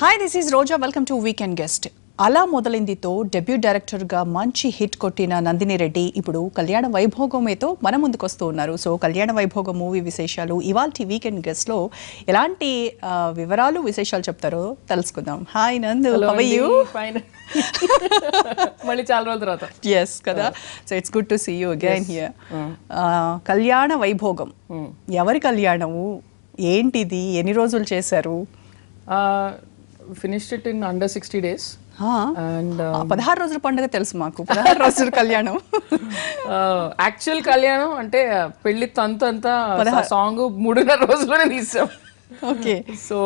Hi this is Roja welcome to weekend guest. అలా మొదలైందితో debut డైరెక్టర్గా మంచి హిట్ కొట్టిన నందిని రెడ్డి ఇప్పుడు కళ్యాణ వైభోగమేతో మన ముందుకు వస్తూ ఉన్నారు. సో కళ్యాణ వైభోగం మూవీ విశేషాలు ఇవాల్టి వీకెండ్ గెస్ట్లో ఎలాంటి వివరాలు విశేషాలు చెప్తారో తెలుసుకుందాం. హాయ్ నందు, హౌ ఆర్ యు? మళ్ళీ చాలా రోజుల తర్వాత. ఎస్ కదా, so it's good to see you again here. Kalyana Vaibhogam ఎవరి కళ్యాణము, ఏంటిది, ఎన్ని రోజులు చేశారు? Finished it in under 60 days. And 16 రోజుల పండుగ తెలుసు మాకు, 16 రోజుల కళ్యాణం. యాక్చువల్ కళ్యాణం అంటే పెళ్లి తంతు అంతా సాంగ్ 3.5 రోజుల్లోనే తీసాం. ఓకే, సో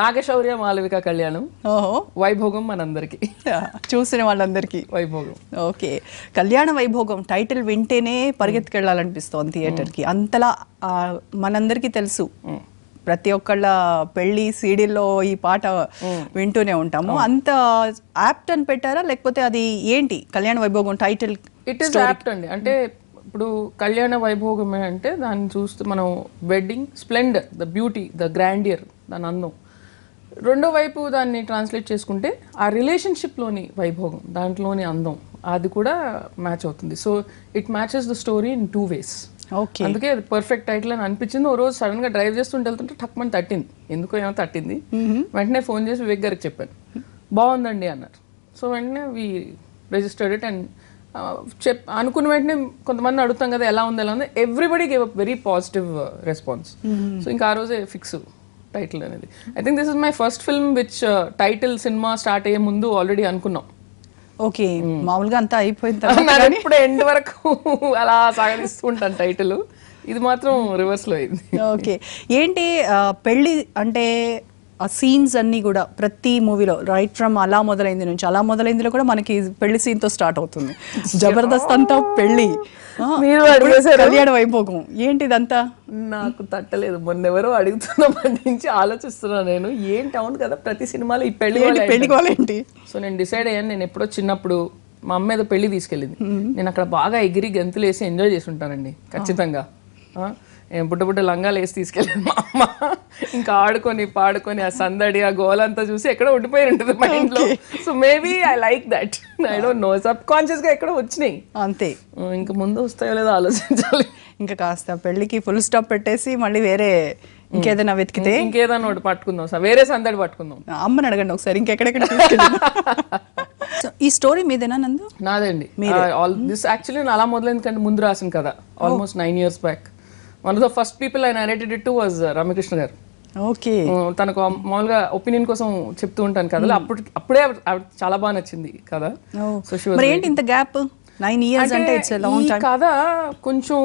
నాగశౌర్య మాలవిక కళ్యాణం, వైభోగం మనందరికి, చూసిన వాళ్ళందరికీ వైభోగం. ఓకే, కళ్యాణ వైభోగం టైటిల్ వింటేనే పరిగెత్తుకెళ్ళాలనిపిస్తోంది థియేటర్కి. అంతలా మనందరికీ తెలుసు, ప్రతి ఒక్కళ్ళ పెళ్లి సీడీల్లో ఈ పాట వింటూనే ఉంటాము. అంత యాప్ట్ అని పెట్టారా, లేకపోతే అది ఏంటి కళ్యాణ Vaibhogam title? It is apt అండి. అంటే ఇప్పుడు కళ్యాణ వైభోగమే అంటే దాన్ని చూస్తే మనం wedding Splendor, the beauty, the grandeur, దాని అందం. రెండో వైపు దాన్ని ట్రాన్స్లేట్ చేసుకుంటే ఆ రిలేషన్షిప్లోని వైభోగం, దాంట్లోని అందం, అది కూడా మ్యాచ్ అవుతుంది. So it matches the story in 2 ways. Okay, అందుకే అది పర్ఫెక్ట్ టైటిల్ అని అనిపించింది. ఓ రోజు సడన్ గా డ్రైవ్ చేస్తుంటే వెళ్తుంటే టక్మని తట్టింది, ఎందుకో ఏమో తట్టింది. వెంటనే ఫోన్ చేసి వివేక్ గారికి చెప్పాను, బాగుందండి అన్నారు. సో వెంటనే వి రిజిస్టర్డ్ ఇట్ అండ్ అనుకున్న వెంటనే కొంతమంది అడుగుతాం కదా ఎలా ఉంది ఎలా ఉంది, everybody gave a very positive response. So ఇంకా ఆ రోజే ఫిక్స్ టైటిల్ అనేది. I think this is my first film which title cinema start అయ్యే ముందు ఆల్రెడీ అనుకున్నాం. ఓకే, మామూలుగా అంతా అయిపోయిన తర్వాత ఇప్పుడు ఎండ్ వరకు అలా సాగనిస్తూ ఉంటాను టైటిల్. ఇది మాత్రం రివర్స్ లో అయింది. ఓకే, ఏంటి పెళ్ళి అంటే ఆ సీన్స్ అన్నీ కూడా ప్రతి మూవీలో రైట్ ఫ్రమ్ అలా మొదలైంది నుంచి, అలా మొదలైందిలో కూడా మనకి పెళ్లి సీన్ తో స్టార్ట్ అవుతుంది. జబర్దస్త్ అంతా పెళ్లి, కళ్యాణ వైభోగం, ఏంటి ఇదంతా? నాకు తట్టలేదు. మొన్నెవరో అడుగుతున్నప్పటి నుంచి ఆలోచిస్తున్నా నేను, ఏంటి అవును కదా ప్రతి సినిమాలో ఈ పెళ్లి వాళ్ళేంటి. సో నేను డిసైడ్ అయ్యాను, నేను ఎప్పుడో చిన్నప్పుడు మా అమ్మ ఏదో పెళ్లి తీసుకెళ్ళింది, నేను అక్కడ బాగా ఎగిరి గంతులు వేసి ఎంజాయ్ చేసి ఉంటానండి ఖచ్చితంగా. బుట్ట లంగాలు వేసి తీసుకెళ్ళాను మా అమ్మ. ఇంకా ఆడుకొని పాడుకొని ఆ సందడి ఆ గోలంతా చూసి ఎక్కడో ఉండిపోయి ఉంటుంది మైండ్ లో. So maybe I like that, I don't know, sub conscious గా ఎక్కడో వచ్చినాయి అంతే. ఇంకా ముందు వస్తాయో లేదో ఆలోచించాలి. ఇంకా కాస్త పెళ్లికి ఫుల్ స్టాప్ పెట్టేసి మళ్ళీ వేరే ఇంకేదైనా వెతికితే, ఇంకేదైనా ఒకటి పట్టుకుందాం సార్, వేరే సందడి పట్టుకుందాం. అమ్మని అడగండి ఒకసారి ఇంకెక్కడెక్కడ. ఈ స్టోరీ మీదేనా నందు? నాదండి. దిస్ యాక్చువల్లీ నేను అలా మొదలైంది కంటే ముందు రాసిన కదా, almost 9 years back. One of the first people I narrated it to was Ramyakrishna garu. Okay, తనకు మామూలుగా ఒపీనియన్ కోసం చెప్తూ ఉంటాను కదా, అప్పుడే చాలా బాగా నచ్చింది కదా. మరి ఏంటి ఇంత గ్యాప్ 9 years అంటే ఇట్స్ ఎ లాంగ్ టైం. కథ కొంచెం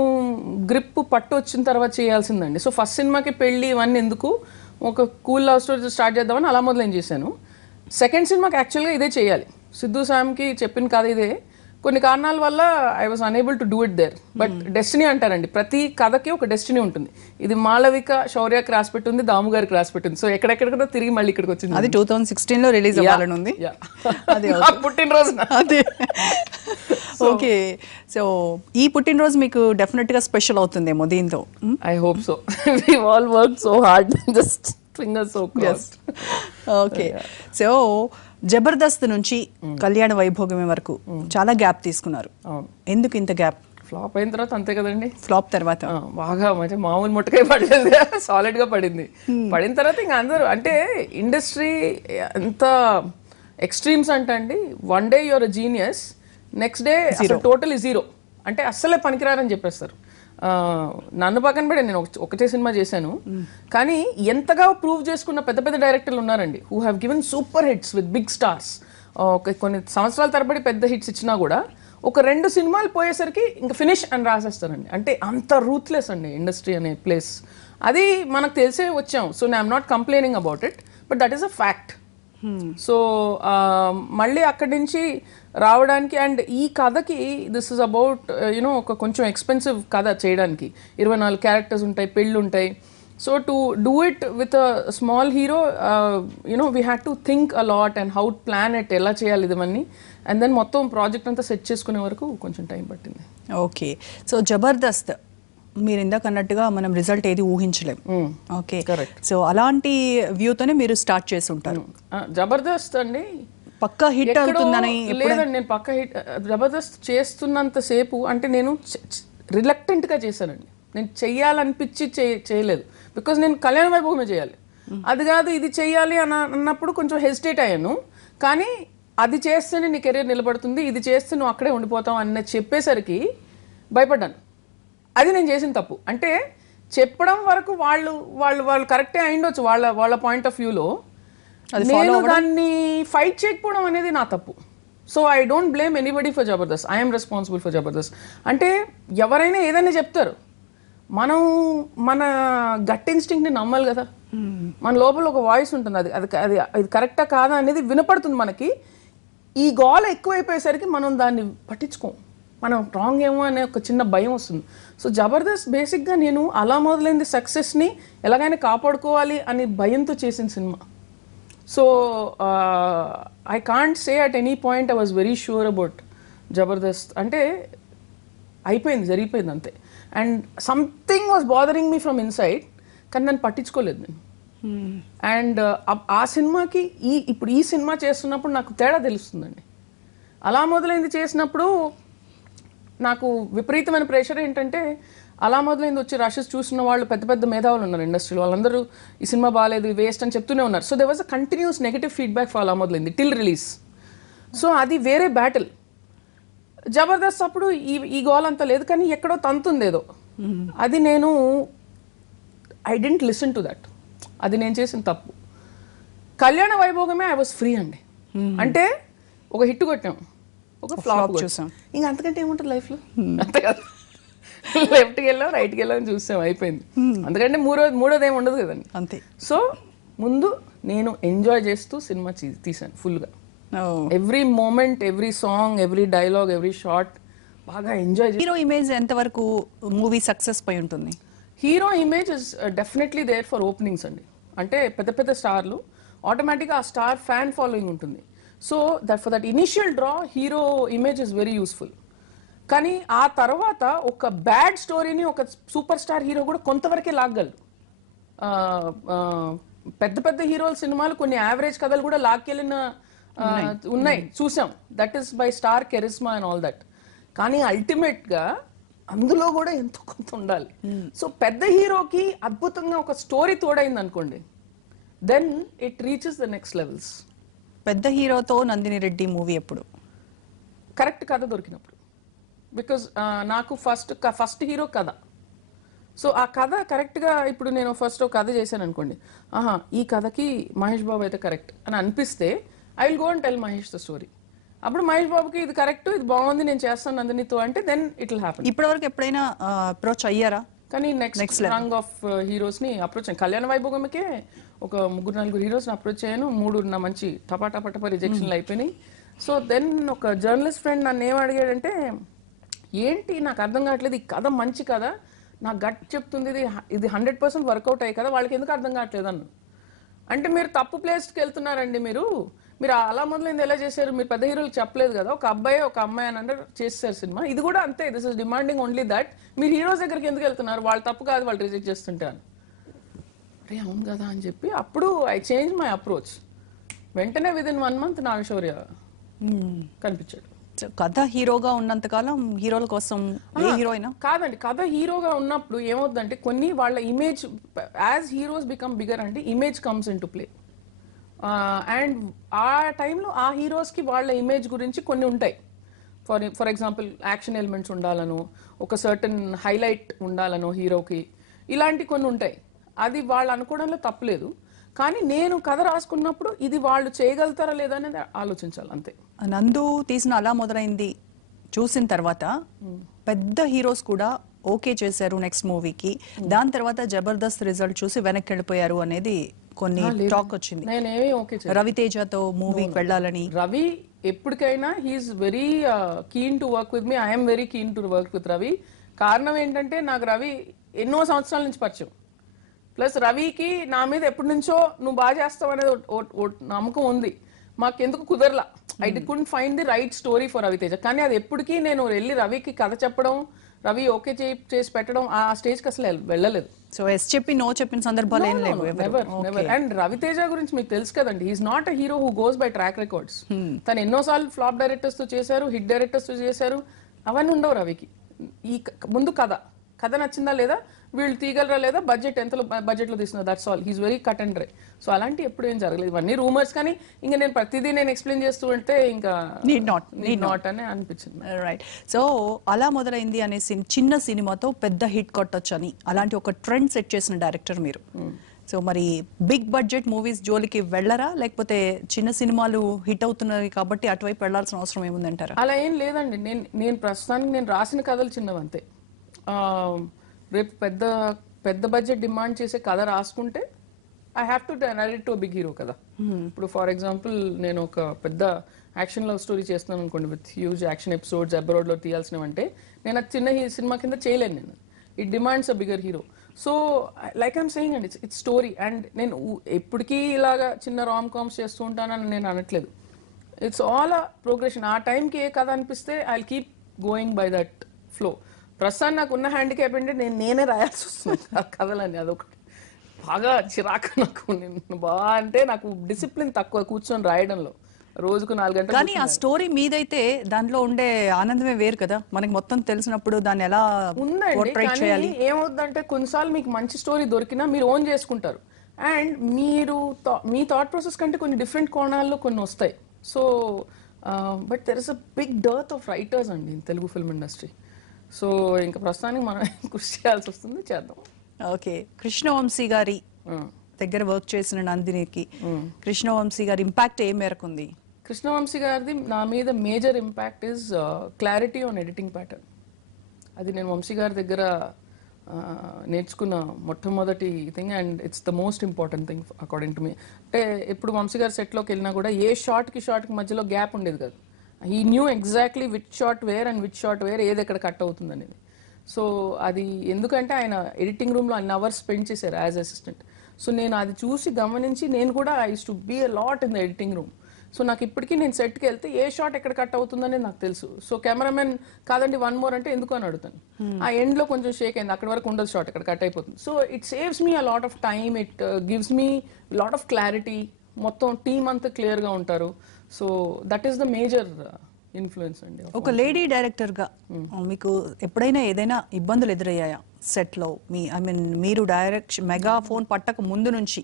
గ్రిప్ పట్టు వచ్చిన తర్వాత చేయాల్సిందండి. సో ఫస్ట్ సినిమాకి పెళ్లి ఇవన్నీ ఎందుకు, ఒక కూల్ లవ్ స్టోరీ స్టార్ట్ చేద్దామని అలా మొదలు చేశాను. సెకండ్ సినిమాకి యాక్చువల్గా ఇదే చేయాలి, సిద్ధు శామ్కి చెప్పిన కథ ఇదే. కొన్ని కారణాల వల్ల I was unable to do it there. But destiny అంటారండి, ప్రతి కథకి ఒక డెస్టినీ ఉంటుంది. ఇది మాళవిక శౌర్యకి రాసి పెట్టింది, దాము గారికి రాసి పెట్టింది. సో ఎక్కడెక్కడ తిరిగి మళ్ళీ ఇక్కడికి వచ్చింది. అది 2016లో రిలీజ్ అవ్వాలని ఉంది, పుట్టినరోజు. అదే ఓకే, సో ఈ పుట్టినరోజు మీకు డెఫినెట్ గా స్పెషల్ అవుతుందేమో దీంతో. I hope so. We all work so hard, just fingers so crossed. Okay, so Jabardasth నుంచి కళ్యాణ వైభోగమే వరకు చాలా గ్యాప్ తీసుకున్నారు. ఎందుకు ఇంత గ్యాప్? ఫ్లాప్ అయిన తర్వాత అంతే కదండి. ఫ్లాప్ తర్వాత బాగా మంచి మామూలు ముట్టకాయ పడలేదు, సాలిడ్ గా పడింది. పడిన తర్వాత ఇంకా అందరూ అంటే ఇండస్ట్రీ ఎంత ఎక్స్ట్రీమ్స్ అంటే అండి, one day your genius, next day totally zero, అంటే అస్సలే పనికిరారని చెప్పేస్తారు. నన్ను పక్కన పెట్టి నేను ఒకటే సినిమా చేశాను, కానీ ఎంతగా ప్రూవ్ చేసుకున్న పెద్ద పెద్ద డైరెక్టర్లు ఉన్నారండి, who have given super hits with big stars. కొన్ని సంవత్సరాల తరబడి పెద్ద హిట్స్ ఇచ్చినా కూడా ఒక 2 సినిమాలు పోయేసరికి ఇంకా ఫినిష్ అని రాసేస్తారండి. అంటే అంత రూత్లెస్ అండి ఇండస్ట్రీ అనే ప్లేస్. అది మనకు తెలిసే వచ్చాం. So I'm not complaining about it, but that is a fact. So మళ్ళీ అక్కడి నుంచి రావడానికి, అండ్ ఈ కథకి దిస్ ఇస్ అబౌట్ యునో ఒక కొంచెం ఎక్స్పెన్సివ్ కథ చేయడానికి. 24 క్యారెక్టర్స్ ఉంటాయి, పెళ్ళి ఉంటాయి. So to do it with a small hero, you know we had to think a lot and how plan it, ఎలా చేయాలి ఇవన్నీ. అండ్ దెన్ మొత్తం ప్రాజెక్ట్ అంతా సెట్ చేసుకునే వరకు కొంచెం టైం పట్టింది. ఓకే, సో జబర్దస్త్ మీరు ఇందాక అన్నట్టుగా మనం రిజల్ట్ ఏది ఊహించలేం. Okay, correct. సో అలాంటి వ్యూతోనే మీరు స్టార్ట్ చేసి ఉంటారు. జబర్దస్త్ అండి పక్కా హిట్ ఎక్కడో అవుతుందని లేదండి, నేను పక్క హిట్ జబర్దస్త్ చేస్తున్నంత సేపు అంటే నేను రిలక్టెంట్గా చేశానండి. నేను చెయ్యాలనిపించి చేయలేదు. బికాజ్ నేను కళ్యాణ వైభవమే చేయాలి, అది కాదు ఇది చెయ్యాలి అన్నప్పుడు కొంచెం హెసిటేట్ అయ్యాను. కానీ అది చేస్తేనే నీ కెరీర్ నిలబడుతుంది, ఇది చేస్తే నువ్వు అక్కడే ఉండిపోతావు అన్న చెప్పేసరికి భయపడ్డాను. అది నేను చేసిన తప్పు. అంటే చెప్పడం వరకు వాళ్ళు వాళ్ళు వాళ్ళు కరెక్టే అయిండొచ్చు వాళ్ళ పాయింట్ ఆఫ్ వ్యూలో, నేను దాన్ని ఫైట్ చేయకపోవడం అనేది నా తప్పు. So I don't blame anybody for Jabardasth, I'm responsible for Jabardasth. అంటే ఎవరైనా ఏదైనా చెప్తారు, మనం మన గట్ ఇన్స్టింక్ట్ని నమ్మాలి కదా. మన లోపల ఒక వాయిస్ ఉంటుంది, అది అది అది అది కరెక్టా కాదా అనేది వినపడుతుంది మనకి. ఈ గోల ఎక్కువైపోయేసరికి మనం దాన్ని పట్టించుకోం, మనం రాంగ్ ఏమో అనే ఒక చిన్న భయం వస్తుంది. సో జబర్దస్త్ బేసిక్గా నేను అలా మొదలైంది సక్సెస్ని ఎలాగైనా కాపాడుకోవాలి అని భయంతో చేసిన cinema. So I can't say at any point I was very sure about Jabardasth. అంటే అయిపోయింది, జరిగిపోయింది అంతే. And something was bothering me from inside, కానీ నన్ను పట్టించుకోలేదు నేను. అండ్ ఆ సినిమాకి ఇప్పుడు ఈ సినిమా చేస్తున్నప్పుడు నాకు తేడా తెలుస్తుందండి. అలా మొదలైంది చేసినప్పుడు నాకు విపరీతమైన ప్రెషర్ ఏంటంటే, అలా మొదలైంది వచ్చి రషెస్ చూసిన వాళ్ళు పెద్ద పెద్ద మేధావులు ఉన్నారు ఇండస్ట్రీలో, వాళ్ళందరూ ఈ సినిమా బాగాలేదు, వేస్ట్ అని చెప్తూనే ఉన్నారు. So they was a continuous negative feedback for అలా మొదలైంది టిల్ రిలీజ్. సో అది వేరే బ్యాటిల్. జబర్దస్త్ అప్పుడు ఈ గోల్ అంతా లేదు, కానీ ఎక్కడో తంతుంది ఏదో. అది నేను I didn't listen to that, అది నేను చేసిన తప్పు. కళ్యాణ వైభోగమే ఐ వాజ్ ఫ్రీ అండి. అంటే ఒక హిట్ కొట్టాం, ఒక ఫ్లాప్ చూసాం, ఇంకా అంతకంటే ఏముంటుంది లైఫ్లో, అంతే కదా. లెఫ్ట్కి వెళ్ళాం, రైట్కి వెళ్ళాం, చూసాం, అయిపోయింది. అందుకంటే మూడోది ఏమి ఉండదు కదండి, అంతే. సో ముందు నేను ఎంజాయ్ చేస్తూ సినిమా తీసాను ఫుల్గా. Every moment, every song, every dialogue, every shot బాగా ఎంజాయ్. హీరో ఇమేజ్ ఎంతవరకు మూవీ సక్సెస్ పై ఉంటుంది? Hero image is definitely there for openings అండి. అంటే పెద్ద పెద్ద స్టార్లు ఆటోమేటిక్గా ఆ స్టార్ ఫ్యాన్ ఫాలోయింగ్ ఉంటుంది. So for that initial draw hero image is very useful. కానీ ఆ తర్వాత ఒక బ్యాడ్ స్టోరీని ఒక సూపర్ స్టార్ హీరో కూడా కొంతవరకే లాగలడు. పెద్ద పెద్ద హీరోల సినిమాలు కొన్ని యావరేజ్ కథలు కూడా లాక్కెళ్ళిన ఉన్నాయి, చూసాం. That is by star charisma and all that. కానీ అల్టిమేట్గా అందులో కూడా ఎంతో కొంత ఉండాలి. సో పెద్ద హీరోకి అద్భుతంగా ఒక స్టోరీ తోడైంది అనుకోండి, then it reaches the next levels. పెద్ద హీరోతో నందిని రెడ్డి మూవీ ఎప్పుడు? కరెక్ట్ కథ దొరికినప్పుడు. బికాజ్ నాకు ఫస్ట్ హీరో కథ. సో ఆ కథ కరెక్ట్గా, ఇప్పుడు నేను ఫస్ట్ ఒక కథ చేశాను అనుకోండి, ఈ కథకి మహేష్ బాబు అయితే కరెక్ట్ అని అనిపిస్తే I will go and tell Mahesh the story. అప్పుడు మహేష్ బాబుకి ఇది కరెక్ట్, ఇది బాగుంది, నేను చేస్తాను నందినితో అంటే దెన్ ఇట్ విల్ హ్యాపెన్. ఇప్పటివరకు ఎప్పుడైనా అప్రోచ్ అయ్యారా? కానీ నెక్స్ట్ రంగ్ ఆఫ్ హీరోస్ని అప్రోచ్ అయ్యాను. కళ్యాణ వైభోగంకే ఒక 3-4 హీరోస్ని అప్రోచ్ అయ్యాను. 3 నా మంచి టపా రిజెక్షన్లు అయిపోయినాయి. సో దెన్ ఒక జర్నలిస్ట్ ఫ్రెండ్ నన్ను ఏం అడిగాడంటే, ఏంటి నాకు అర్థం కావట్లేదు, ఈ కథ మంచి కథ, నా గట్ చెప్తుంది ఇది 100% వర్కౌట్ అయ్యే కదా, వాళ్ళకి ఎందుకు అర్థం కావట్లేదు అన్న. అంటే మీరు తప్పు ప్లేస్కి వెళ్తున్నారండి, మీరు అలా మొదలైంది ఎలా చేశారు, మీరు పెద్ద హీరోలు చెప్పలేదు కదా, ఒక అబ్బాయి ఒక అమ్మాయి అని అంటే చేస్తారు సినిమా, ఇది కూడా అంతే, this is demanding only that, మీరు హీరోస్ దగ్గరికి ఎందుకు వెళ్తున్నారు, వాళ్ళు తప్పు కాదు, వాళ్ళు రిజెక్ట్ చేస్తుంటాను. అరే అవును కదా అని చెప్పి అప్పుడు ఐ చేంజ్ మై అప్రోచ్. వెంటనే విదిన్ 1 month నాగశౌర్య కనిపించాడు. కథ హీరోగా ఉన్నంతకాలం హీరోల కోసం ఏ హీరో అయినా కాదండి, కథ హీరోగా ఉన్నప్పుడు ఏమవుతుందంటే కొన్ని వాళ్ళ image, as heroes become bigger అంటే image comes into play. And ఆ టైంలో ఆ హీరోస్కి వాళ్ళ ఇమేజ్ గురించి కొన్ని ఉంటాయి. ఫర్ ఎగ్జాంపుల్ యాక్షన్ ఎలిమెంట్స్ ఉండాలను, ఒక సర్టన్ హైలైట్ ఉండాలను హీరోకి, ఇలాంటి కొన్ని ఉంటాయి. అది వాళ్ళు అనుకోవడంలో తప్పలేదు. కానీ నేను కథ రాసుకున్నప్పుడు ఇది వాళ్ళు చేయగలుగుతారా లేదా అనేది ఆలోచించాలి అంతే. నందు తీసిన అలా మొదలైంది చూసిన తర్వాత పెద్ద హీరోస్ కూడా ఓకే చేశారు నెక్స్ట్ మూవీకి. దాని తర్వాత జబర్దస్త్ రిజల్ట్ చూసి వెనక్కి వెళ్ళిపోయారు అనేది కొన్ని టాక్ వచ్చింది. నేనేమి ఓకే రవితేజతో మూవీకి వెళ్ళాలని. రవి ఎప్పటికైనా he's very keen to work with me. I'm very keen to work with Ravi. కారణం ఏంటంటే నాకు రవి ఎన్నో సంవత్సరాల నుంచి పరిచయం, ప్లస్ రవికి నా మీద ఎప్పటి నుంచో నువ్వు బాగా చేస్తావు అనేది నమ్మకం ఉంది. మాకెందుకు కుదరలా, I couldn't find the right story for Raviteja. కానీ అది ఎప్పటికీ నేను వెళ్ళి రవికి కథ చెప్పడం, రవి ఓకే చేసి పెట్టడం ఆ స్టేజ్కి అసలు వెళ్ళలేదు. సో ఎస్ చెప్పి నో చెప్పిన సందర్భాలు ఏం లేవు. నెవర్. అండ్ రవితేజ గురించి మీకు తెలుసు కదండి, is not a hero who goes by track records. తను ఎన్నోసార్లు ఫ్లాప్ డైరెక్టర్స్ తో చేశారు, హిట్ డైరెక్టర్స్ తో చేశారు, అవన్నీ ఉండవు రవికి. ఈ ముందు కథ నచ్చిందా లేదా, వీళ్ళు తీయగలరా లేదా, బడ్జెట్ లో తీస్తున్నారు, that's all. He's very cut and dry. So అలాంటి ఎప్పుడు ఏం జరగలేదు, ఇవన్నీ రూమర్స్. కానీ ఇంకా నేను ప్రతిదీ నేను ఎక్స్ప్లెయిన్ చేస్తూ ఉంటే ఇంకా నీడ్ నాట్ అని అనిపించింది. రైట్. సో అలా మొదలైంది అనే చిన్న సినిమాతో పెద్ద హిట్ కొట్టొచ్చని అలాంటి ఒక ట్రెండ్ సెట్ చేసిన డైరెక్టర్ మీరు. సో మరి బిగ్ బడ్జెట్ మూవీస్ జోలికి వెళ్ళరా, లేకపోతే చిన్న సినిమాలు హిట్ అవుతున్నాయి కాబట్టి అటువైపు వెళ్లాల్సిన అవసరం ఏముందంటారా? అలా ఏం లేదండి. నేను ప్రస్తుతానికి నేను రాసిన కథలు చిన్నవంతే. రేపు పెద్ద బడ్జెట్ డిమాండ్ చేసే కథ రాసుకుంటే I have to narrate to big hero కదా. ఇప్పుడు ఫర్ ఎగ్జాంపుల్ నేను ఒక పెద్ద యాక్షన్ లవ్ స్టోరీ చేస్తున్నాను అనుకోండి, with huge action episodes abroad లో తీయాల్సినవంటే నేను అది చిన్న సినిమా కింద చేయలేను. నేను it demands a bigger hero. So like I'm saying అండి, ఇట్స్ స్టోరీ. అండ్ నేను ఎప్పటికీ ఇలాగా చిన్న రామ్ కామ్స్ చేస్తూ ఉంటానని నేను అనట్లేదు. It's all a progression. ఆ టైంకి ఏ కథ అనిపిస్తే I will keep going by that flow. ప్రస్తుతాన్ని నాకు ఉన్న హ్యాండిక్యాప్ ఏంటంటే నేనే రాయాల్సి వస్తుంది ఆ కథలని. అదొకటి బాగా చిరాకు నాకు. నేను అంటే నాకు డిసిప్లిన్ తక్కువ కూర్చొని రాయడంలో, రోజుకు 4 గంటలు. కానీ ఆ స్టోరీ మీదైతే దాంట్లో ఉండే ఆనందమే వేరు కదా, మనకి మొత్తం తెలిసినప్పుడు దాన్ని ఎలా ఉందండి. కానీ ఏమవుతుందంటే కొన్నిసార్లు మీకు మంచి స్టోరీ దొరికినా మీరు ఓన్ చేసుకుంటారు, అండ్ మీ థాట్ ప్రాసెస్ కంటే కొన్ని డిఫరెంట్ కోణాల్లో కొన్ని వస్తాయి. So but there is a big dearth of writers అండి in Telugu film industry. So ఇంకా ప్రస్తుతానికి మనం కృషి చేయాల్సి వస్తుంది, చేద్దాం. ఓకే. కృష్ణవంశీ గారి దగ్గర వర్క్ చేసిన నందినికి కృష్ణవంశీ గారి ఇంపాక్ట్ ఏ మేరకు ఉంది? కృష్ణవంశీ గారిది నా మీద major impact is clarity on editing pattern. అది నేను వంశీ గారి దగ్గర నేర్చుకున్న మొట్టమొదటి thing, and it's the most important thing according to me. అంటే ఎప్పుడు వంశీ గారి సెట్లోకి వెళ్ళినా కూడా ఏ షార్ట్కి మధ్యలో గ్యాప్ ఉండేది కాదు. He knew exactly which shot where and which shot where, ఏది ఎక్కడ కట్ అవుతుంది అనేది. సో అది ఎందుకంటే ఆయన ఎడిటింగ్ రూమ్లో అన్ని అవర్స్ స్పెండ్ చేశారు యాజ్ అసిస్టెంట్. సో నేను అది చూసి గమనించి నేను కూడా I use to be a lot in the editing room. So నాకు ఇప్పటికీ నేను సెట్కి వెళ్తే ఏ షాట్ ఎక్కడ కట్ అవుతుందనేది నాకు తెలుసు. సో కెమెరామెన్ కాదండి 1 more అంటే ఎందుకు అని అడుగుతాను. ఆ ఎండ్లో కొంచెం షేక్ అయింది, అక్కడి వరకు ఉండదు షాట్, ఇక్కడ కట్ అయిపోతుంది. So it saves me a lot of time, it gives me lot of clarity. మొత్తం టీమ్ అంతా క్లియర్గా ఉంటారు. So that is the major influence అండి. ఒక లేడీ డైరెక్టర్ గా మీకు ఎప్పుడైనా ఏదైనా ఇబ్బందులు ఎదురయ్యాయా సెట్ లో? మీరు డైరెక్షన్ మెగాఫోన్ పట్టక ముందు నుంచి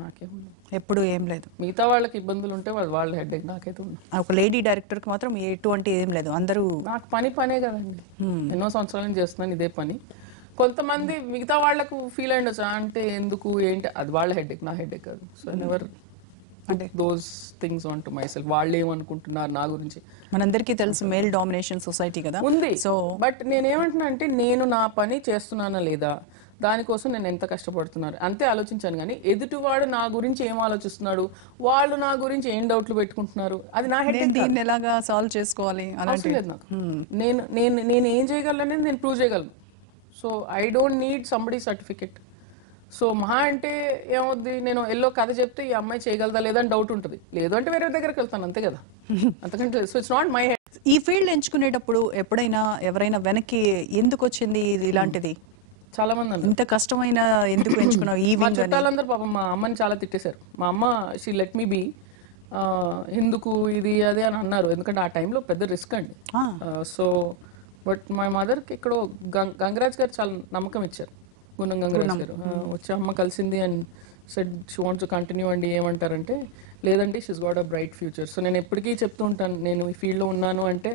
నాకేముంది, ఎప్పుడు ఏం లేదు. మిగతా వాళ్ళకి ఇబ్బందులు ఉంటే వాళ్ళ హెడ్ఏక్, నాకైతే ఉన్నా. ఒక లేడీ డైరెక్టర్ కి మాత్రం ఎటువంటి ఏం లేదు, అందరూ. నాకు పనే కదండి, ఎన్నో సంవత్సరాల నుంచి చేస్తున్నాను ఇదే పని. కొంతమంది మిగతా వాళ్ళకు ఫీల్ అయ్యిండొచ్చు, అంటే ఎందుకు ఏంటి, అది వాళ్ళ హెడ్ఏక్, నా హెడ్ఏక్ కాదు. So never those things on to my self. వాళ్ళు ఏమనుకుంటున్నారు నా గురించి మనందరికీ తెలుసు, మేల్ డామినేషన్ సొసైటీ కదా ఉంది. సో బట్ నేనేమంటున్నా అంటే నేను నా పని చేస్తున్నానా లేదా, దానికోసం నేను ఎంత కష్టపడుతున్నాను అంతే ఆలోచించాను. కానీ ఎదుటివాడు నా గురించి ఏం ఆలోచిస్తున్నాడు, వాళ్ళు నా గురించి ఏం డౌట్లు పెట్టుకుంటున్నారు, అది నా హెడ్. దీన్ని ఎలాగా సాల్వ్ చేసుకోవాలి అవసరం లేదు నాకు. నేను ఏం చేయగలను అనేది నేను ప్రూవ్ చేయగలను. So I don't need somebody certificate. So మహా అంటే ఏమవుద్ది, నేను ఎల్లో కథ చెప్తే ఈ అమ్మాయి చేయగలదా లేదా అని డౌట్ ఉంటుంది, లేదు అంటే వేరే దగ్గరికి వెళ్తాను, అంతే కదా, అంతకంటే. So it's not my head. ఈ ఫీల్డ్ ఎంచుకునేటప్పుడు ఎప్పుడైనా ఎవరైనా వెనక్కి ఎందుకు వచ్చింది ఇలాంటిది, చాలా మంది అన్నారు ఇంత కష్టమైన ఎందుకు ఎంచుకున్నావు ఈ వింగ్? చుట్టాలందరూ పాపం మా అమ్మని చాలా తిట్టేశారు. మా అమ్మ షీ లెట్ మీ బీ, ఎందుకు ఇది అదే అని అన్నారు, ఎందుకంటే ఆ టైంలో పెద్ద రిస్క్ అండి. సో బట్ మై మదర్కి ఇక్కడ గంగరాజ్ గారు చాలా నమ్మకం ఇచ్చారు, గుణం గంగరాజ్ గారు. వచ్చి అమ్మ కలిసింది and said she wants to continue అండి. ఏమంటారంటే లేదండి, she's got a bright future. So నేను ఎప్పటికీ చెప్తూ ఉంటాను, నేను ఈ ఫీల్డ్లో ఉన్నాను అంటే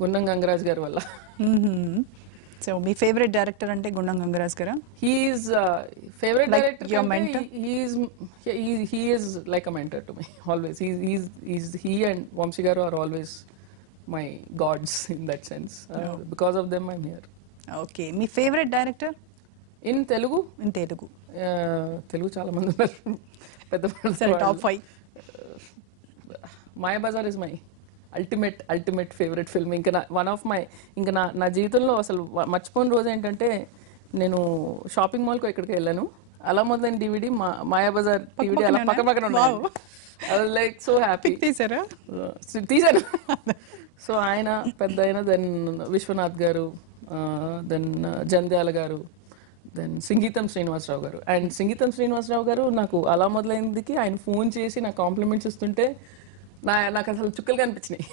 గుణం గంగరాజ్ గారి వల్ల. సో మీ ఫేవరెట్ డైరెక్టర్ అంటే గుండం గంగరాజ్ గారా? He's favourite director. He is like a mentor to me always. He and Vamsi garu are always my gods in that sense. Because of them I'm here. Okay, me favourite director in Telugu? In Telugu. Telugu చాలా మంది ఉన్నారు, పెద్ద సరే top 5. Mayabazar is my ultimate favourite film. ఇంకా one of my, ఇంకా నా జీవితంలో అసలు మర్చిపోయిన రోజు ఏంటంటే, నేను షాపింగ్ మాల్కి ఎక్కడికి వెళ్ళాను, అలా మొదలైన డివిడి మాయాబజార్ డివిడి అలా పక్కన ఉన్నాయి. I was like so happy. తీసాను. సో ఆయన పెద్ద అయిన, దెన్ విశ్వనాథ్ గారు, దెన్ జంధ్యాల గారు, దెన్ సంగీతం శ్రీనివాసరావు గారు. అండ్ సంగీతం శ్రీనివాసరావు గారు నాకు అలా మొదలైందికి ఆయన ఫోన్ చేసి నాకు కాంప్లిమెంట్స్ ఇస్తుంటే నాకు అసలు చుక్కలు కనిపించినాయి.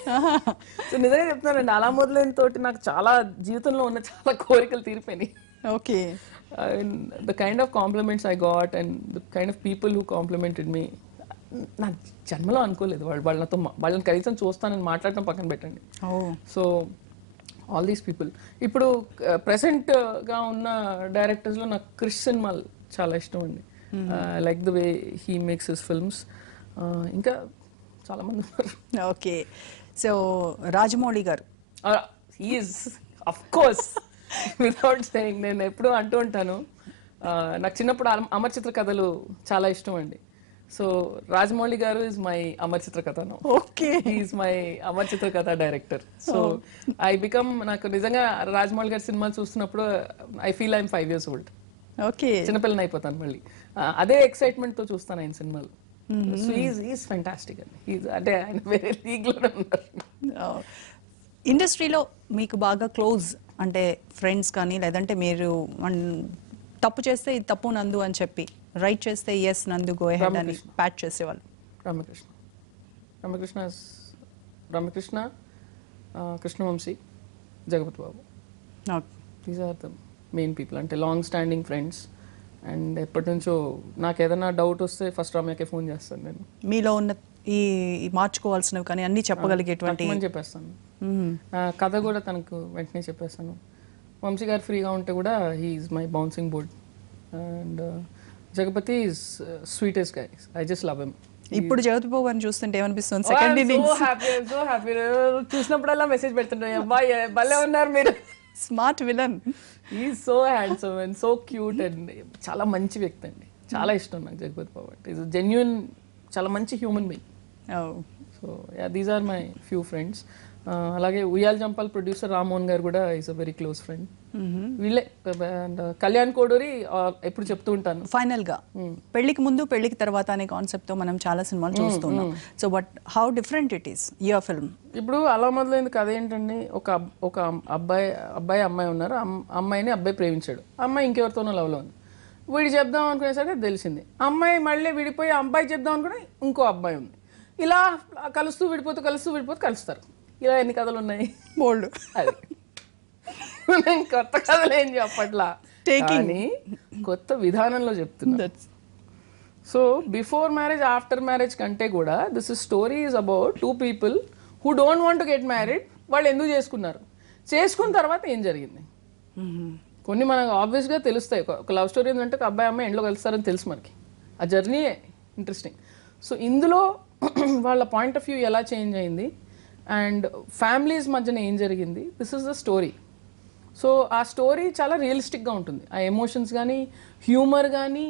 సో నిజంగా చెప్తున్నానండి, అలా మొదలైన తోటి నాకు చాలా జీవితంలో ఉన్న చాలా కోరికలు తీరిపోయినాయి. Okay. The kind of compliments I got and the kind of people who complimented me, నా జన్మలో అనుకోలేదు వాళ్ళని కనీసం చూస్తానని మాట్లాడటం పక్కన పెట్టండి. So all these people. ఇప్పుడు ప్రెసెంట్గా ఉన్న డైరెక్టర్స్లో నాకు క్రిష్ సినిమాలు చాలా ఇష్టం అండి. Like the way he makes his films. ఇంకా చాలా మంది ఉన్నారు. ఓకే. సో రాజమౌళి గారు is of course without saying, నేను ఎప్పుడూ అంటూ ఉంటాను, నాకు చిన్నప్పుడు అమర్ చిత్ర కథలు చాలా ఇష్టం అండి. సో రాజమౌళి గారు is my Amar Chitra Katha. Okay. Is my Amar Chitra Katha director. So నాకు నిజంగా రాజమౌళి గారి సినిమాలు చూస్తున్నప్పుడు I feel I'm 5 years old. ఓకే. చిన్నపిల్లని అయిపోతాను మళ్ళీ. అదే ఎక్సైట్మెంట్ తో చూస్తాను ఆయన సినిమాలు. సో ఈజ్ ఫెంటాస్టిక్ అండి. అంటే ఆయన వేరే లీగ్ లోనే ఉన్నారు. ఇండస్ట్రీలో మీకు బాగా క్లోజ్ అంటే ఫ్రెండ్స్ కానీ, లేదంటే మీరు తప్పు చేస్తే ఇది తప్పు నందు అని చెప్పి, రైట్ చేస్తే ఎస్ నందు గో హెడ్ అని ప్యాచ్ చేసేవాళ్ళు? Ramakrishna, Krishnavamsi, Jagapathi Babu. These are the main people. అంటే లాంగ్ స్టాండింగ్ ఫ్రెండ్స్. అండ్ ఎప్పటి నుంచో నాకు ఏదైనా డౌట్ వస్తే ఫస్ట్ రమ్యకే ఫోన్ చేస్తాను నేను. మీలో ఉన్న ఈ మార్చుకోవాల్సినవి కానీ అన్ని చెప్పగలిగేటువంటి చెప్పేస్తాను. కథ కూడా తనకు వెంటనే చెప్పేస్తాను. వంశీ గారు ఫ్రీగా ఉంటే కూడా he's my bouncing board. And Jagapathi is sweetest guy. I just love him. ఇప్పుడు జగపతి బాబు అని చూస్తుంటే ఏమనిపిస్తుంది? సెకండ్ ఇన్నింగ్స్ సో హ్యాపీ చూసినప్పుడల్లా మెసేజ్ పెడుతుంటాయి, అబ్బాయి భలే ఉన్నారు మీరు. Smart villain. Is so handsome and so cute and చాలా మంచి వ్యక్తి అండి. చాలా ఇష్టం నాకు జగపతి బాబు అంటే. ఈజ్ జెన్యూన్, చాలా మంచి human being. So these are my few friends. అలాగే ఉయ్యాల జంపాల్ ప్రొడ్యూసర్ రామ్మోహన్ గారు కూడా is a very close friend. వీళ్ళే. అండ్ కళ్యాణ్ కోడూరి ఎప్పుడు చెప్తూ ఉంటాను, ఫైనల్ గా పెళ్లికి ముందు పెళ్లికి తర్వాత అనే కాన్సెప్ట్ తో మనం చాలా సినిమాలు చూస్తున్నాం. So but how different it is your film? ఇప్పుడు అలా మొదలైంది కథ ఏంటండి, ఒక అబ్బాయి అమ్మాయి ఉన్నారు. అమ్మాయిని అబ్బాయి ప్రేమించాడు. అమ్మాయి ఇంకెవరితోనో లవ్లో ఉంది. వీడు చెప్దాం అనుకునేసరికి తెలిసింది. అమ్మాయి మళ్ళీ విడిపోయి అబ్బాయి చెప్దాం అనుకుని ఇంకో అబ్బాయి ఉంది. ఇలా కలుస్తూ విడిపోతూ కలుస్తారు. ఇలా ఎన్ని కథలు ఉన్నాయి బోల్డ్. అది నేను కొత్త కథలు ఏం చెప్పట్లా, కానీ కొత్త విధానంలో చెప్తున్నా. So before marriage, after marriage కంటే కూడా this story is about 2 people who don't want to get married. వాళ్ళు ఎందుకు చేసుకున్న తర్వాత ఏం జరిగింది. కొన్ని మనకు ఆబ్వియస్గా తెలుస్తాయి. ఒక లవ్ స్టోరీ ఏంటంటే ఒక అబ్బాయి అమ్మాయి ఎండ్లో కలుస్తారని తెలుసు మనకి. ఆ జర్నీ ఇంట్రెస్టింగ్. సో ఇందులో వాళ్ళ పాయింట్ ఆఫ్ వ్యూ ఎలా చేంజ్ అయింది అండ్ ఫ్యామిలీస్ మధ్యన ఏం జరిగింది, this is the story. So ఆ స్టోరీ చాలా రియలిస్టిక్గా ఉంటుంది. ఆ ఎమోషన్స్ కానీ, హ్యూమర్ కానీ,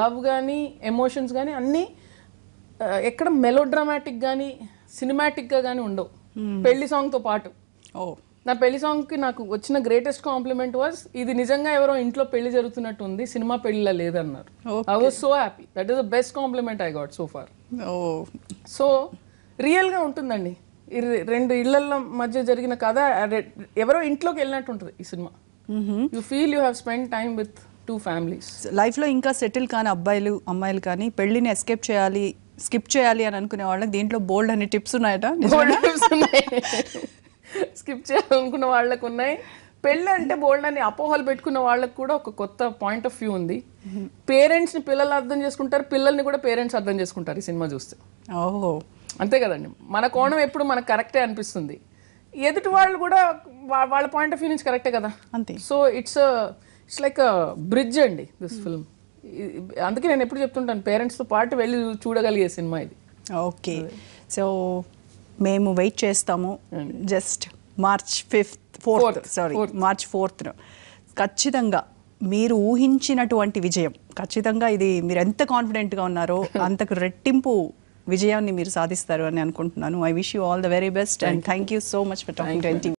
లవ్ కానీ, ఎమోషన్స్ కానీ అన్నీ ఎక్కడ మెలోడ్రామాటిక్ కానీ సినిమాటిక్గా కానీ ఉండవు. పెళ్లి సాంగ్తో పాటు నా పెళ్లి సాంగ్కి నాకు వచ్చిన గ్రేటెస్ట్ కాంప్లిమెంట్ వాజ్, ఇది నిజంగా ఎవరో ఇంట్లో పెళ్లి జరుగుతున్నట్టు ఉంది, సినిమా పెళ్లిలా లేదన్నారు. I was so happy. That is the best compliment I got so far. So రియల్గా ఉంటుందండి. 2 ఇళ్ల మధ్య జరిగిన కథ ఎవరో ఇంట్లోకి వెళ్ళినట్టు ఉంటుంది ఈ cinema. You feel you have spend time with 2 families. లైఫ్లో ఇంకా సెటిల్ కాని అబ్బాయిలు అమ్మాయిలు కానీ పెళ్లిని స్కిప్ చేయాలి అని అనుకునే వాళ్ళకి దీంట్లో బోల్డ్ అనే టిప్స్ ఉన్నాయట. స్కిప్ చేయాలనుకున్న వాళ్ళకు ఉన్నాయి. పెళ్ళి అంటే బోల్డ్ అని అపోహలు పెట్టుకున్న వాళ్ళకి కూడా ఒక కొత్త పాయింట్ ఆఫ్ వ్యూ ఉంది. పేరెంట్స్ని పిల్లలు అర్థం చేసుకుంటారు, పిల్లల్ని కూడా పేరెంట్స్ అర్థం చేసుకుంటారు ఈ సినిమా చూస్తే. ఓహో, అంతే కదండి. మన కోణం ఎప్పుడు మనకు కరెక్టే అనిపిస్తుంది, ఎదుటి వాళ్ళు కూడా వాళ్ళ పాయింట్ ఆఫ్ వ్యూ నుంచి కరెక్టే కదా. అంతే. సో ఇట్స్ లైక్ బ్రిడ్జ్ అండి దిస్ ఫిల్మ్. అందుకే నేను ఎప్పుడు చెప్తుంటాను, పేరెంట్స్తో పాటు వెళ్ళి చూడగలిగే సినిమా ఇది. ఓకే. సో మేము వెయిట్ చేస్తాము. Just March 4th March 4th ఖచ్చితంగా మీరు ఊహించినటువంటి విజయం, ఖచ్చితంగా ఇది మీరు ఎంత కాన్ఫిడెంట్గా ఉన్నారో అంతకు రెట్టింపు విజయాన్ని మీరు సాధిస్తారు అని అనుకుంటున్నాను. I wish you all the very best and thank you so much for talking to NTV.